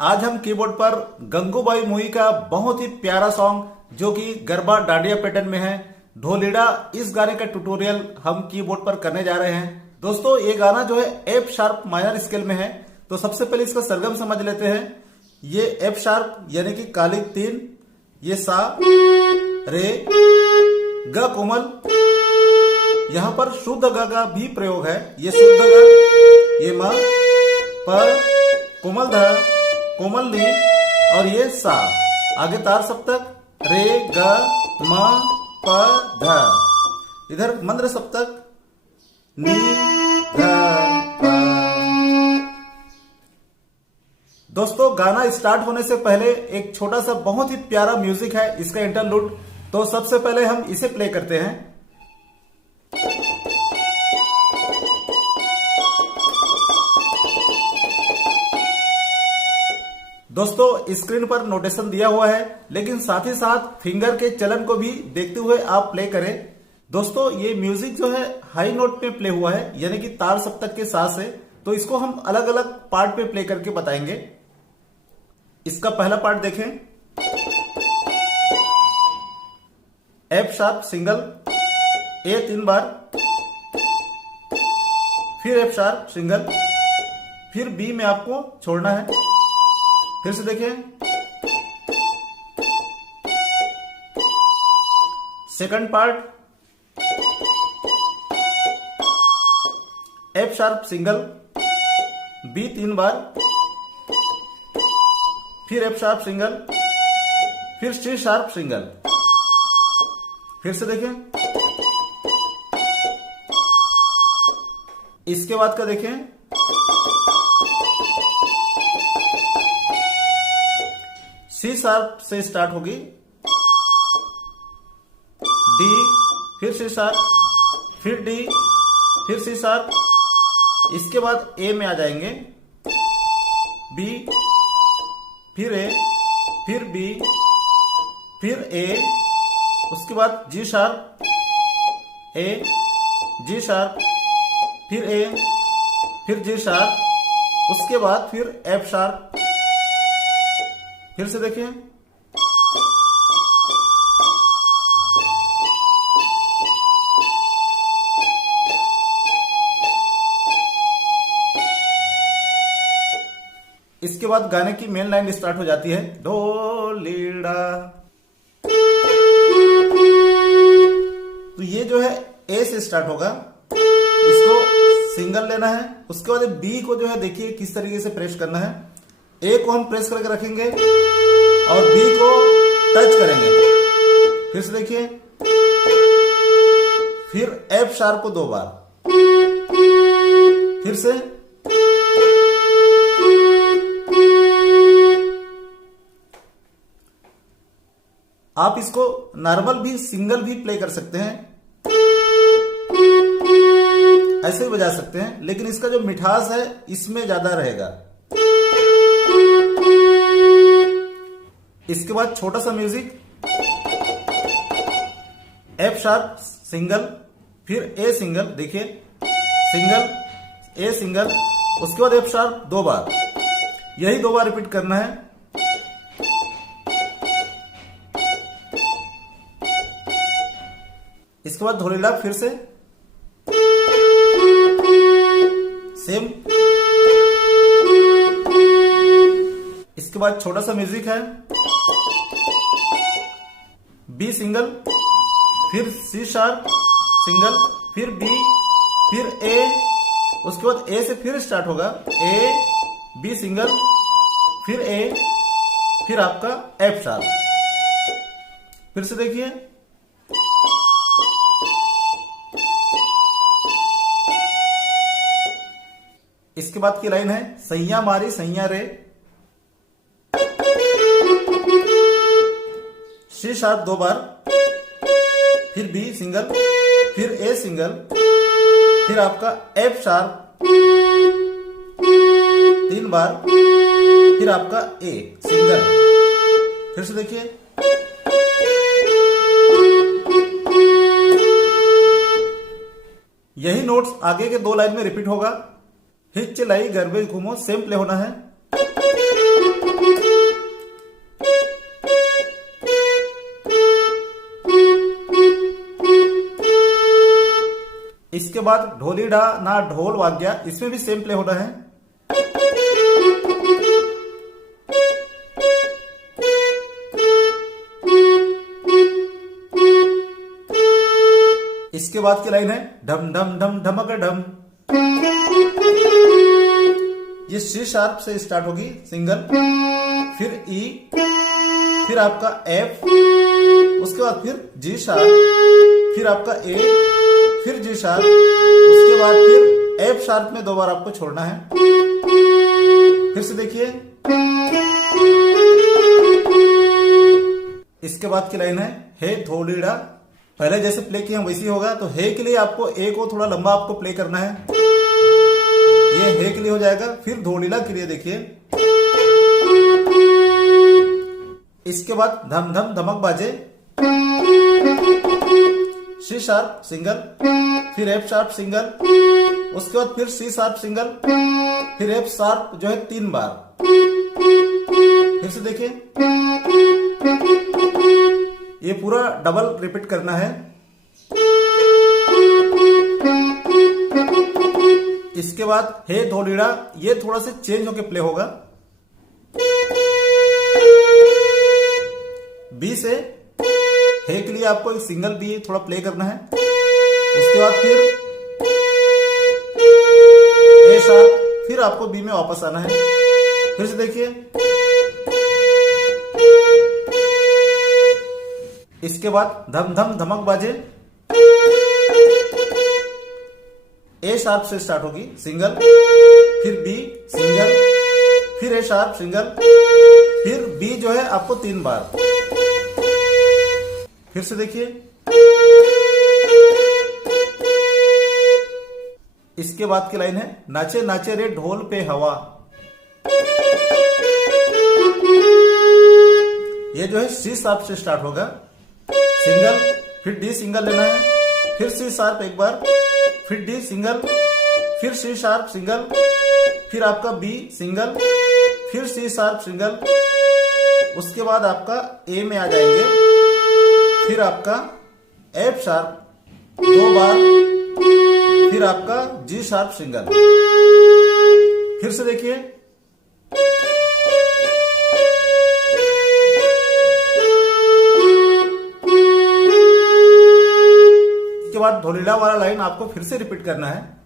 आज हम कीबोर्ड पर गंगूबाई मूवी का बहुत ही प्यारा सॉन्ग जो कि गरबा डांडिया पैटर्न में है, ढोलीडा, इस गाने का ट्यूटोरियल हम कीबोर्ड पर करने जा रहे हैं। दोस्तों ये गाना जो है एफ शार्प माइनर स्केल में है। तो सबसे पहले इसका सरगम समझ लेते हैं। ये एफ शार्प यानी कि काली 3, ये सा, रे, ग कोमल, यहाँ पर शुद्ध ग का भी प्रयोग है। ये शुद्ध ग, ये म, प, कोमल ध, कोमल नी और ये सा। आगे तार सप्तक रे ग म प ध, इधर मंद्र सप्तक नी ध प। दोस्तों गाना स्टार्ट होने से पहले एक छोटा सा बहुत ही प्यारा म्यूजिक है, इसका इंटरलूड। तो सबसे पहले हम इसे प्ले करते हैं। दोस्तों स्क्रीन पर नोटेशन दिया हुआ है, लेकिन साथ ही साथ फिंगर के चलन को भी देखते हुए आप प्ले करें। दोस्तों ये म्यूजिक जो है हाई नोट पे प्ले हुआ है, यानी कि तार सप्तक के साथ से। तो इसको हम अलग अलग पार्ट पे प्ले करके बताएंगे। इसका पहला पार्ट देखें। एफ शार्प सिंगल, ए 3 बार, फिर एफ शार्प सिंगल, फिर बी में आपको छोड़ना है। फिर से देखिए, second part F sharp single, B 3 बार, फिर एफ शार्प सिंगल, फिर सी शार्प सिंगल। फिर से देखें, इसके बाद का देखें, सी शार्प से स्टार्ट होगी, डी, फिर सी शार्प, फिर डी, फिर सी शार्प। इसके बाद ए में आ जाएंगे, बी, फिर ए, फिर बी, फिर ए, उसके बाद जी शार्प, ए, जी शार्प, फिर ए, फिर जी शार्प, उसके बाद फिर एफ शार्प। फिर से देखिए, इसके बाद गाने की मेन लाइन स्टार्ट हो जाती है, ढोलीडा। तो ये जो है ए से स्टार्ट होगा, इसको सिंगल लेना है। उसके बाद बी को जो है देखिए किस तरीके से प्रेस करना है। ए को हम प्रेस करके रखेंगे और बी को टच करेंगे। फिर से देखिए, फिर एफ शार्प को 2 बार, फिर से, आप इसको नॉर्मल भी सिंगल भी प्ले कर सकते हैं, ऐसे भी बजा सकते हैं, लेकिन इसका जो मिठास है इसमें ज्यादा रहेगा। इसके बाद छोटा सा म्यूजिक, एफ शार्प सिंगल, फिर ए सिंगल, देखिए सिंगल, ए सिंगल, उसके बाद एफ शार्प 2 बार, यही 2 बार रिपीट करना है। इसके बाद ढोलीडा, फिर से सेम। इसके बाद छोटा सा म्यूजिक है, बी सिंगल, फिर सी शार्प सिंगल, फिर बी, फिर ए, उसके बाद ए से फिर स्टार्ट होगा, ए, बी सिंगल, फिर ए, फिर आपका एफ शार्प। फिर से देखिए, इसके बाद की लाइन है, सैया मारी सैया रे, सी शार्प 2 बार, फिर बी सिंगल, फिर ए सिंगल, फिर आपका एफ शार्प 3 बार, फिर आपका ए सिंगल। फिर से देखिए, यही नोट्स आगे के 2 लाइन में रिपीट होगा। हिच लाई गरबे घूमो, सेम प्ले होना है। इसके बाद ढोलीडा ना ढोल वाग्या, इसमें भी सेम प्ले होना है। इसके बाद की लाइन है ढम ढम ढम ढमक ढम। ये सी शार्प से स्टार्ट होगी सिंगल, फिर ई, फिर आपका एफ, उसके बाद फिर जी शार्प, फिर आपका ए, फिर जी शार्प, उसके बाद फिर एफ शार्प में 2 बार आपको छोड़ना है। फिर से देखिए, इसके बाद की लाइन है हे धोलीड़ा। पहले जैसे प्ले किए हम वैसी होगा, तो हे के लिए आपको ए को थोड़ा लंबा आपको प्ले करना है, ये हे के लिए हो जाएगा। फिर धोलीड़ा के लिए देखिए, इसके बाद धम धम धमक बाजे, सी शार्प सिंगल, फिर एफ शार्प सिंगल, उसके बाद फिर सी शार्प सिंगल, फिर एफ शार्प जो है 3 बार। फिर से देखिए, ये पूरा डबल रिपीट करना है। इसके बाद हे धोलीड़ा, ये थोड़ा सा चेंज होके प्ले होगा। बी से हे के लिए आपको एक सिंगल बी थोड़ा प्ले करना है, उसके बाद फिर ए शार्प, फिर आपको बी में वापस आना है। फिर से देखिए, इसके बाद धम धम धमक बाजे, ए शार्प से स्टार्ट होगी सिंगल, फिर बी सिंगल, फिर ए शार्प सिंगल, फिर बी जो है आपको 3 बार। फिर से देखिए, इसके बाद की लाइन है नाचे नाचे रे ढोल पे हवा। ये जो है सी शार्प से स्टार्ट होगा सिंगल, फिर डी सिंगल लेना है, फिर सी शार्प एक बार, फिर डी सिंगल, फिर सी शार्प सिंगल, फिर आपका बी सिंगल, फिर सी शार्प सिंगल, उसके बाद आपका ए में आ जाएंगे, फिर आपका एफ शार्प 2 बार, फिर आपका जी शार्प सिंगल। फिर से देखिए, इसके बाद धोलीड़ा वाला लाइन आपको फिर से रिपीट करना है।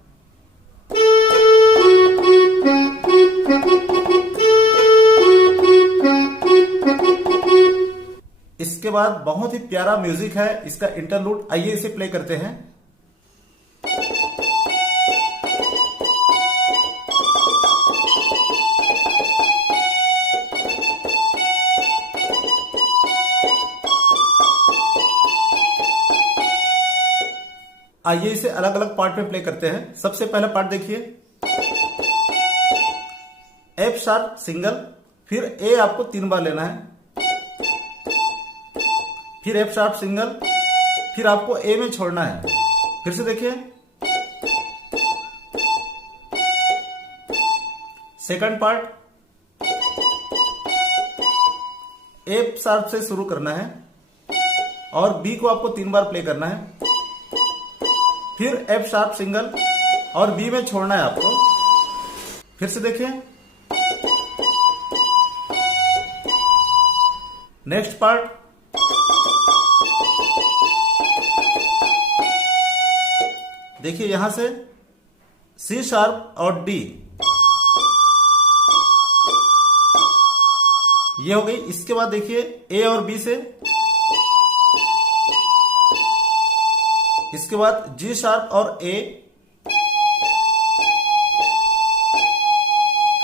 इसके बाद बहुत ही प्यारा म्यूजिक है इसका इंटरलूड, आइए इसे प्ले करते हैं। आइए इसे अलग अलग पार्ट में प्ले करते हैं। सबसे पहला पार्ट देखिए, एफ शार्प सिंगल, फिर ए आपको 3 बार लेना है, फिर एफ शार्प सिंगल, फिर आपको ए में छोड़ना है। फिर से देखिए, सेकंड पार्ट एफ शार्प से शुरू करना है और बी को आपको 3 बार प्ले करना है, फिर एफ शार्प सिंगल और बी में छोड़ना है आपको। फिर से देखिए, नेक्स्ट पार्ट देखिए, यहां से सी शार्प और डी, ये हो गई। इसके बाद देखिए ए और बी से, इसके बाद जी शार्प और ए,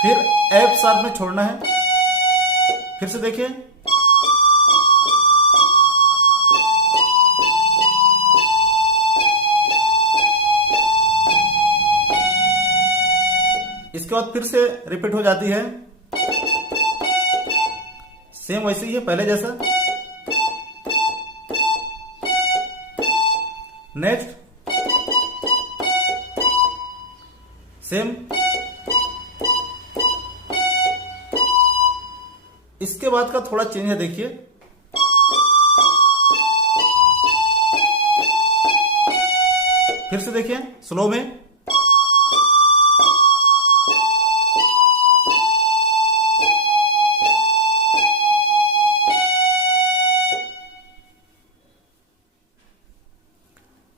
फिर एफ शार्प में छोड़ना है। फिर से देखिए, इसके बाद फिर से रिपीट हो जाती है, सेम वैसे ही है पहले जैसा। नेक्स्ट सेम, इसके बाद का थोड़ा चेंज है देखिए, फिर से देखिए स्लो में।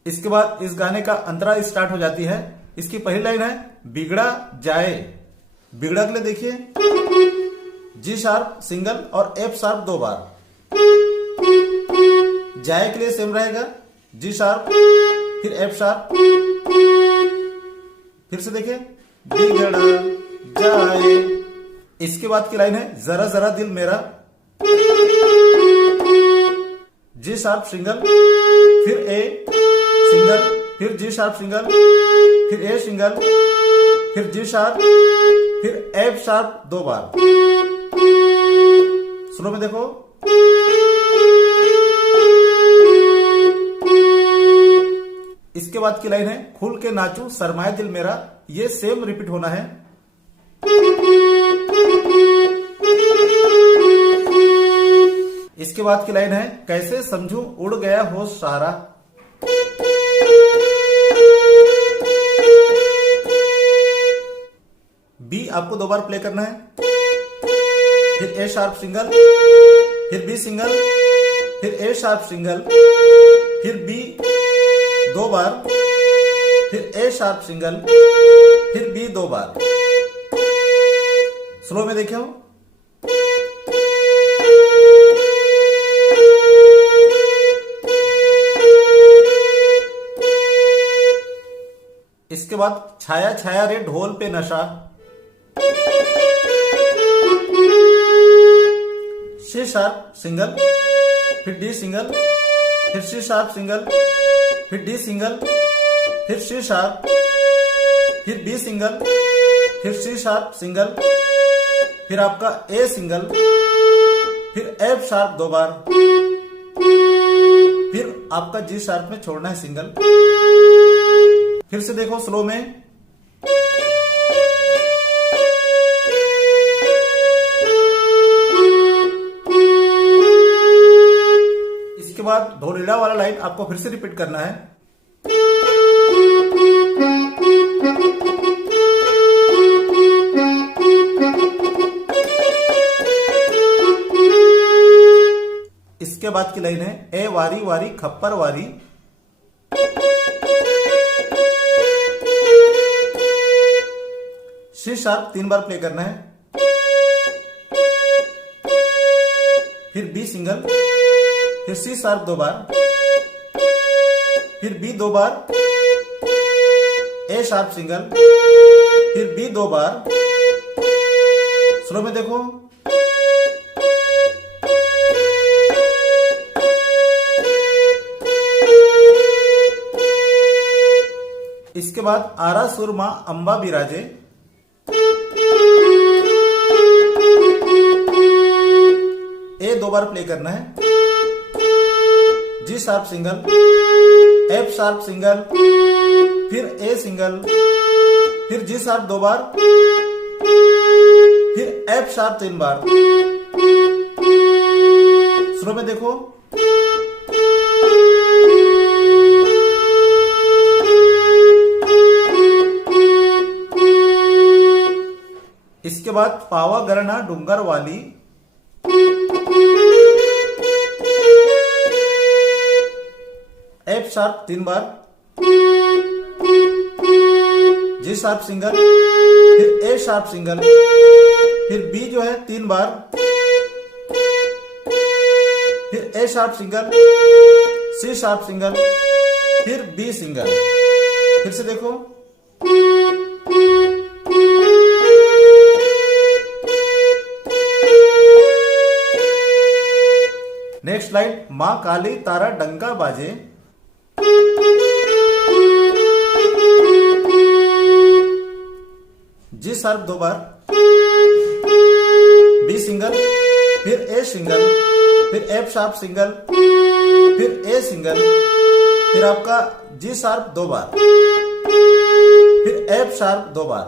इसके बाद इस गाने का अंतरा स्टार्ट हो जाती है। इसकी पहली लाइन है बिगड़ा जाए। बिगड़ा के लिए देखिए जी शार्प सिंगल और एफ शार्प 2 बार। जाए के लिए सेम रहेगा, जी शार्प फिर एफ शार्प। फिर से देखिए बिगड़ा जाए। इसके बाद की लाइन है जरा जरा दिल मेरा। जी शार्प सिंगल फिर ए सिंगल फिर जी शार्प सिंगल फिर ए सिंगल फिर जी शार्प फिर एफ शार्प 2 बार। स्लो में देखो। इसके बाद की लाइन है खुल के नाचू सरमाए दिल मेरा। ये सेम रिपीट होना है। इसके बाद की लाइन है कैसे समझू उड़ गया होश सारा। बी आपको 2 बार प्ले करना है, फिर ए शार्प सिंगल फिर बी सिंगल फिर ए शार्प सिंगल फिर बी 2 बार फिर ए शार्प सिंगल फिर बी 2 बार। स्लो में देखिए। इसके बाद छाया छाया रे ढोल पे नशा। सी शार्प सिंगल फिर डी सिंगल फिर सी शार्प सिंगल फिर डी सिंगल फिर सी शार्प फिर बी सिंगल फिर सी शार्प सिंगल फिर आपका ए सिंगल फिर एफ शार्प 2 बार फिर आपका जी शार्प में छोड़ना है सिंगल। फिर से देखो स्लो में। इसके बाद ढोलीड़ा वाला लाइन आपको फिर से रिपीट करना है। इसके बाद की लाइन है ए वारी वारी खप्पर वारी। सी शार्प 3 बार प्ले करना है, फिर बी सिंगल फिर सी शार्प 2 बार फिर बी 2 बार ए शार्प सिंगल फिर बी 2 बार। स्लो में देखो। इसके बाद आरा सुरमा अंबा बिराजे। ए 2 बार प्ले करना है, जी sharp single F sharp single फिर ए सिंगल फिर जी शार्प 2 बार फिर एफ शार्प 3 बार। स्लो में देखो। इसके बाद पावा गरना डूंगर वाली। एफ शार्प 3 बार जी शार्प सिंगल फिर ए शार्प सिंगल फिर बी जो है 3 बार फिर A sharp single C sharp single फिर बी सिंगल। फिर से देखो। नेक्स्ट लाइन मां काली तारा डंका बाजे। जी शार्प 2 बार बी सिंगल फिर ए सिंगल फिर एफ शार्प सिंगल फिर ए सिंगल फिर आपका जी शार्प 2 बार फिर एफ शार्प 2 बार।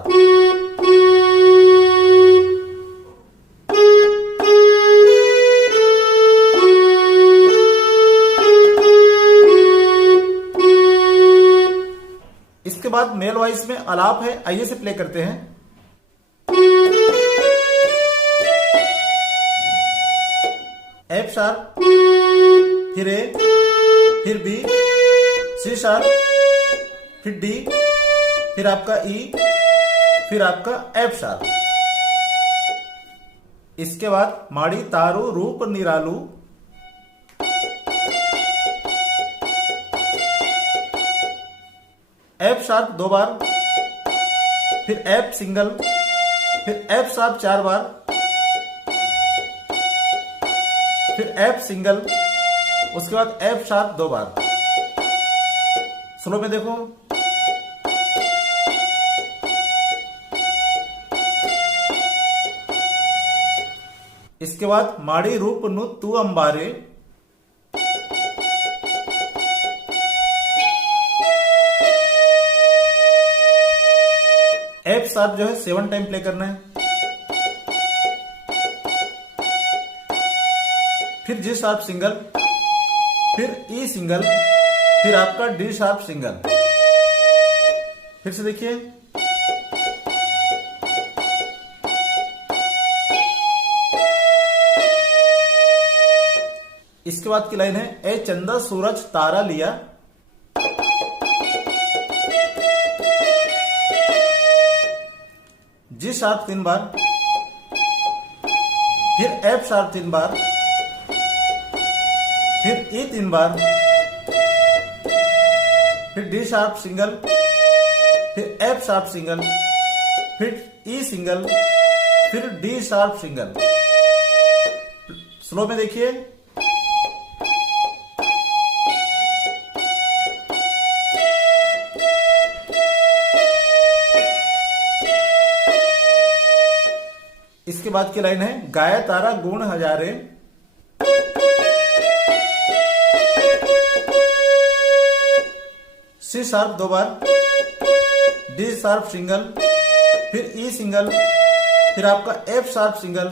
बाद मेल वॉइस में आलाप है, आइए से प्ले करते हैं। एफ शार्प, फिर ए, फिर बी, सी शार्प, फिर डी, फिर आपका ई, फिर आपका एफ शार्प। इसके बाद माड़ी तारू रूप निरालू, एफ शार्प 2 बार, फिर एफ सिंगल, फिर एफ शार्प 4 बार, फिर एफ सिंगल, उसके बाद एफ शार्प 2 बार। स्लो में देखो। इसके बाद माड़ी रूप नु तू अंबारे, एफ शार्प जो है 7 टाइम प्ले करना है, फिर जी शार्प सिंगल, फिर ई सिंगल, फिर आपका डी शार्प सिंगल। फिर से देखिए। इसके बाद की लाइन है ए चंदा सूरज तारा लिया, जी शार्प 3 बार, फिर एफ शार्प 3 बार, फिर ई 3 बार, फिर डी शार्प सिंगल, फिर एफ शार्प सिंगल, फिर ई सिंगल, फिर डी शार्प सिंगल। स्लो में देखिए। इसके बाद की लाइन है गाया तारा गुण हजारे, सी शार्प 2 बार, डी शार्प सिंगल, फिर ई सिंगल, फिर आपका एफ शार्प सिंगल,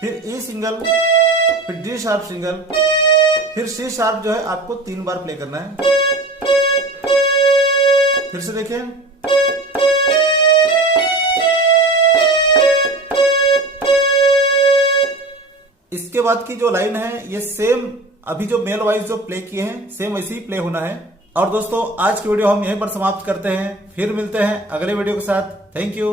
फिर ई सिंगल, फिर डी शार्प सिंगल, फिर सी शार्प जो है आपको 3 बार प्ले करना है। फिर से देखें। इसके बाद की जो लाइन है ये सेम अभी जो मेल वाइज जो प्ले किए हैं सेम वैसे ही प्ले होना है। और दोस्तों आज की वीडियो हम यहीं पर समाप्त करते हैं, फिर मिलते हैं अगले वीडियो के साथ। Thank you.